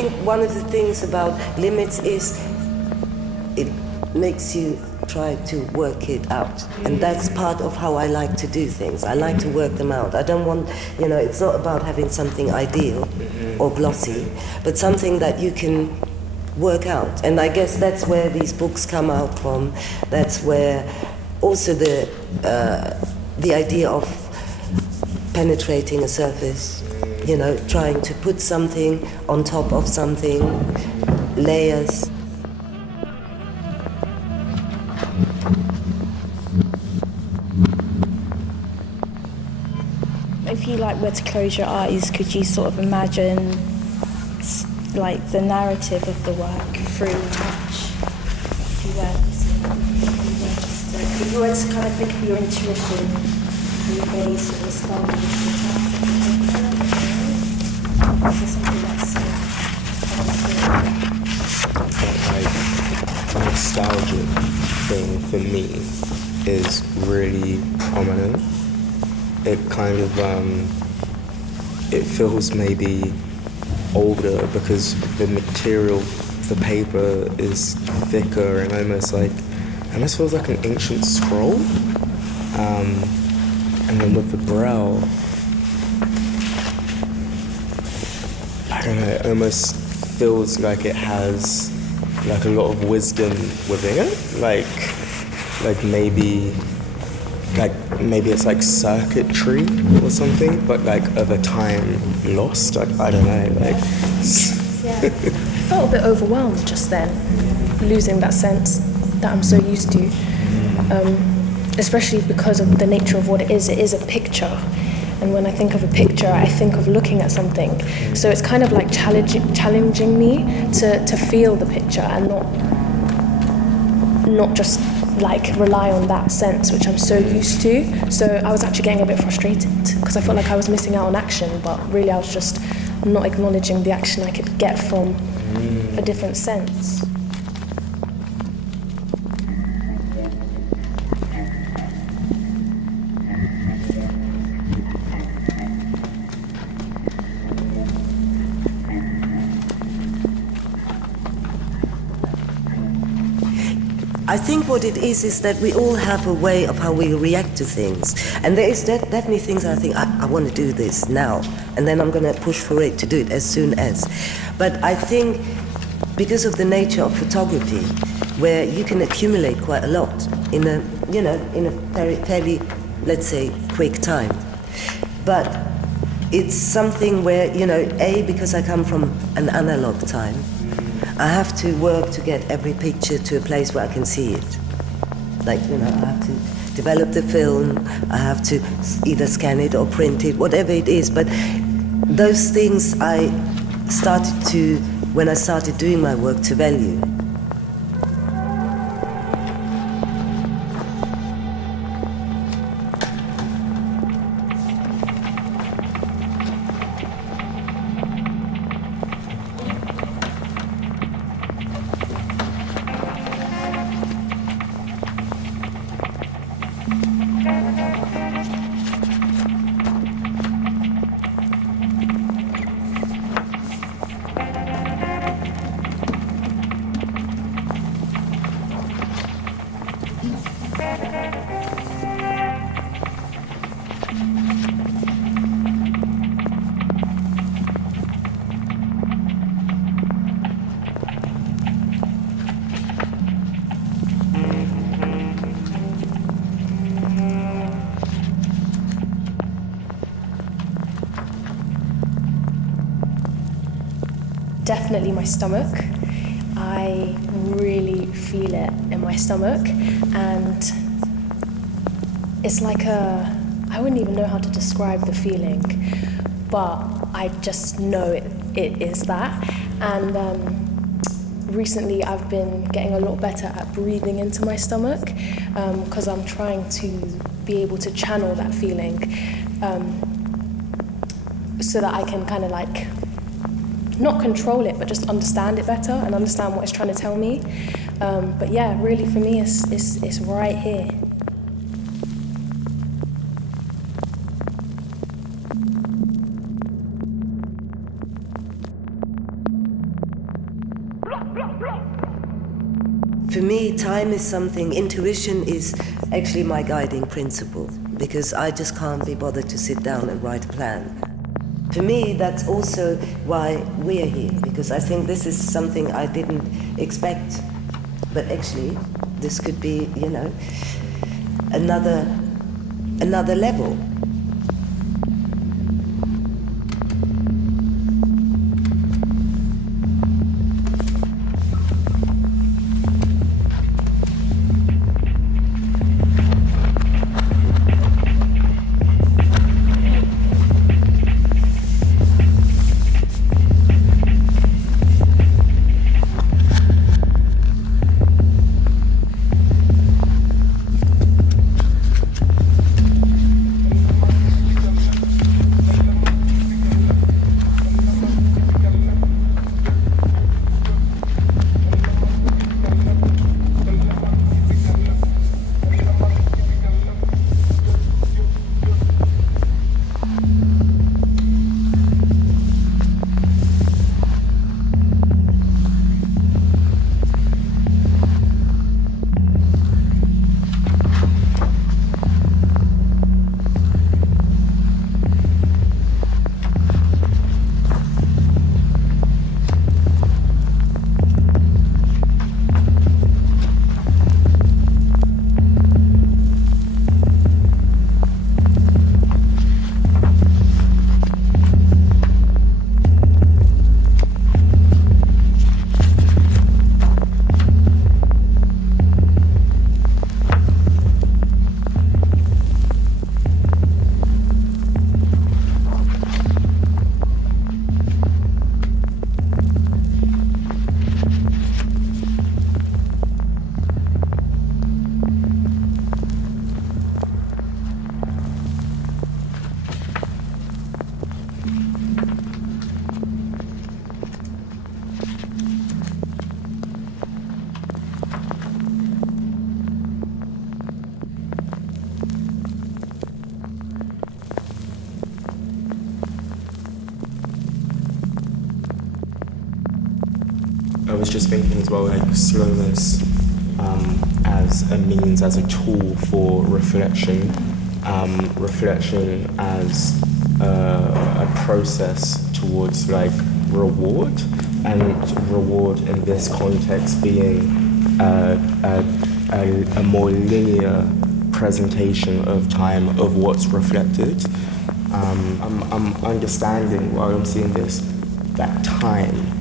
think one of the things about limits is it makes you try to work it out. And that's part of how I like to do things. I like to work them out. I don't want, it's not about having something ideal or glossy, but something that you can work out. And I guess that's where these books come out from. That's where also the idea of penetrating a surface, trying to put something on top of something, layers. If you were to close your eyes, could you sort of imagine the narrative of the work through touch? If you were to kind of think of your intuition, your body sort of responding to the touch. Is there something that's the nostalgia thing for me is really prominent. It kind of, it feels maybe older because the material, the paper is thicker and almost feels like an ancient scroll. And then with the braille, I don't know, it almost feels like it has a lot of wisdom within it. Maybe it's circuitry or something, but of a time lost. I don't know. Yeah. I felt a bit overwhelmed just then, losing that sense that I'm so used to, especially because of the nature of what it is. It is a picture, and when I think of a picture, I think of looking at something. So it's kind of challenging me to feel the picture and not just rely on that sense, which I'm so used to. So I was actually getting a bit frustrated because I felt like I was missing out on action, but really I was just not acknowledging the action I could get from a different sense. I think what it is that we all have a way of how we react to things. And there is definitely things I think, I want to do this now, and then I'm going to push for it to do it as soon as. But I think because of the nature of photography, where you can accumulate quite a lot in a fairly, let's say, quick time. But it's something where, because I come from an analog time, I have to work to get every picture to a place where I can see it. I have to develop the film, I have to either scan it or print it, whatever it is. But those things I started to, when I started doing my work, to value. Definitely my stomach. I really feel it in my stomach, and it's I wouldn't even know how to describe the feeling, but I just know it is that. And recently I've been getting a lot better at breathing into my stomach, because I'm trying to be able to channel that feeling, so that I can kind of not control it, but just understand it better and understand what it's trying to tell me. But yeah, really for me, it's right here. For me, time is something, intuition is actually my guiding principle, because I just can't be bothered to sit down and write a plan. For me, that's also why we're here, because I think this is something I didn't expect, but actually, this could be, you know, another level. I was just thinking as well, like slowness as a means, as a tool for reflection, reflection as a process towards like reward, and reward in this context being a more linear presentation of time, of what's reflected. I'm understanding while I'm seeing this that time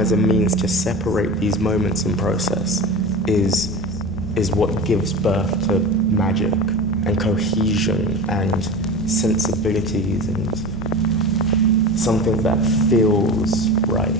as a means to separate these moments in process is what gives birth to magic and cohesion and sensibilities and something that feels right.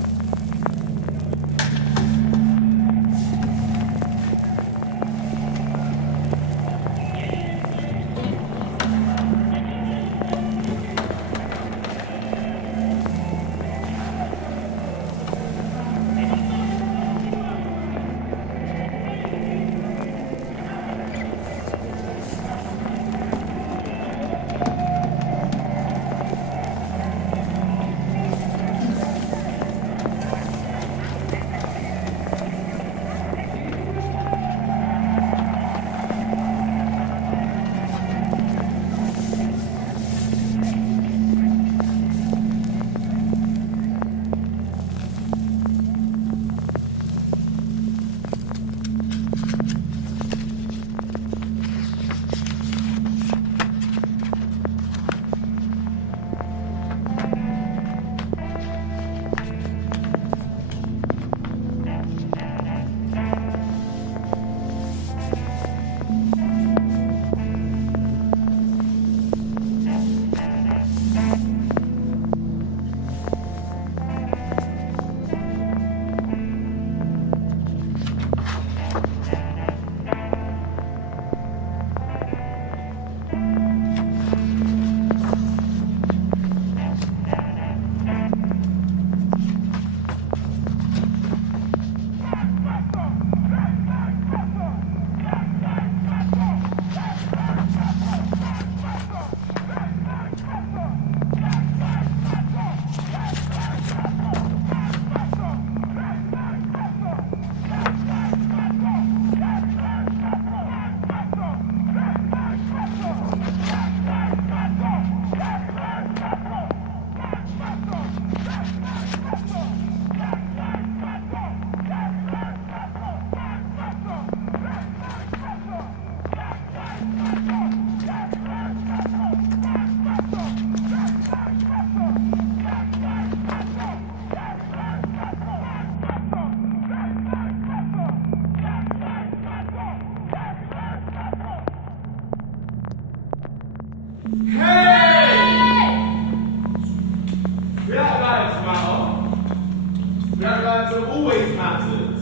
Black lives have always mattered.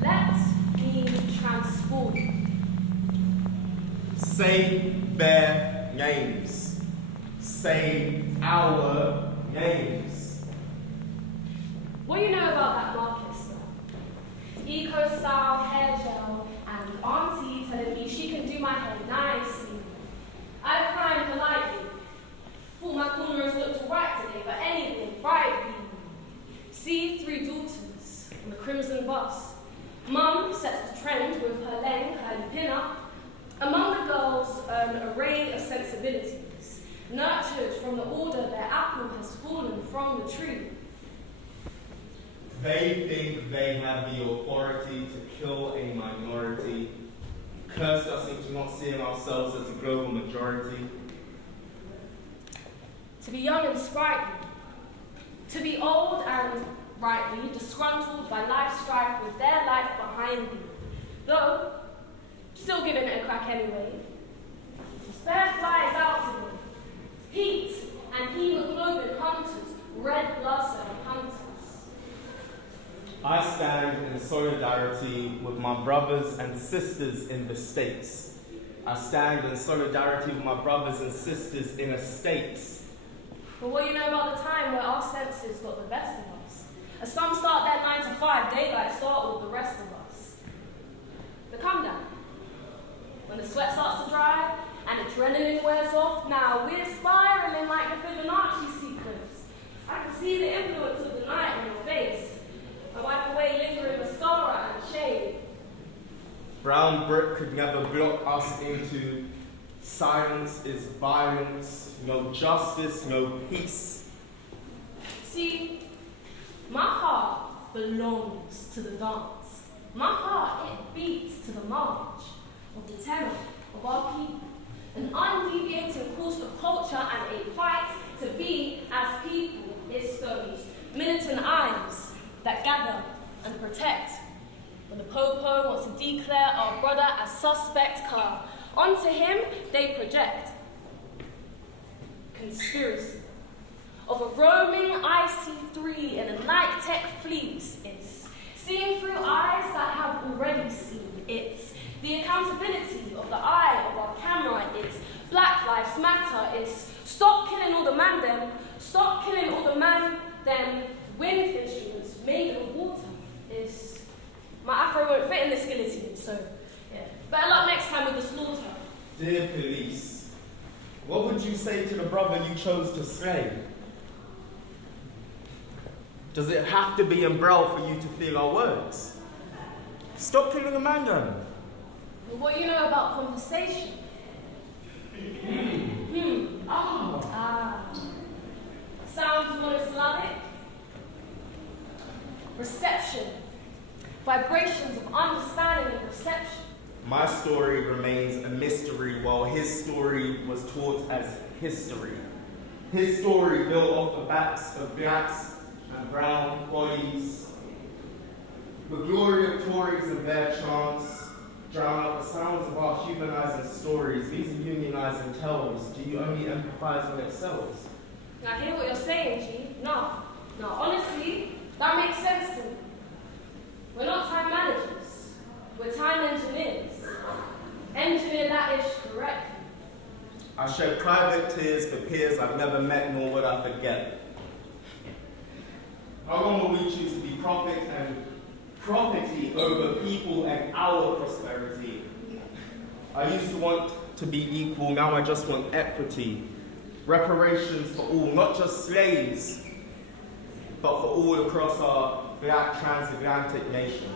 Let me transform. Say their names. Say our names. What do you know about that market stuff? Eco-style hair gel and auntie telling me she can do my hair nicely. I declined politely. Thought my cornrows looked alright today, but anything right. See 3 daughters on the crimson bus. Mum sets the trend with her length and pin-up. Among the girls, an array of sensibilities, nurtured from the order their apple has fallen from the tree. They think they have the authority to kill a minority, cursed us into not seeing ourselves as a global majority. To be young and sprightly, to be old and rightly disgruntled by life's strife with their life behind me, though still giving it a crack anyway. Spare flies out to me, heat and hemoglobin hunters, red blood cell hunters. I stand in solidarity with my brothers and sisters in the States. I stand in solidarity with my brothers and sisters in the States. But what do you know about the time where our senses got the best of us? As some start their 9 to 5, daylight startled the rest of us. The come down. When the sweat starts to dry and adrenaline wears off, now we're spiraling like the Fibonacci sequence. I can see the influence of the night on your face. I wipe away lingering mascara and shade. Brown brick could never block us into. Silence is violence, no justice, no peace. See, my heart belongs to the dance. My heart, it beats to the march of the tenor of our people. An undeviating course of culture and a fight to be as people is those militant eyes that gather and protect. When the popo wants to declare our brother as suspect car, onto him they project conspiracy of a roaming IC3 in a night tech fleece. It's seeing through eyes that have already seen. It's the accountability of the eye of our camera. It's Black Lives Matter. It's stop killing all the man them. Stop killing all the man them wind instruments made of water. It's my afro won't fit in this guillotine, so yeah. Better luck next time with the slaughter. Dear police, what would you say to the brother you chose to slay? Does it have to be in Braille for you to feel our words? Stop killing the man then. Well, what do you know about conversation? Sounds monosyllabic. Perception. Vibrations of understanding and perception. My story remains a mystery while his story was taught as history. His story built off the backs of blacks and brown bodies. The glory of Tories and their chants drown out the sounds of our humanizing stories. These are unionizing tales. Do you only empathize when it sells? I hear what you're saying, G. No, honestly, that makes sense to me. We're not time managers. We're time engineers. Engineer that ish correctly. I shed private tears for peers I've never met, nor would I forget. How long will we choose to be prophet and property over people and our prosperity? I used to want to be equal, now I just want equity. Reparations for all, not just slaves, but for all across our black transatlantic nation.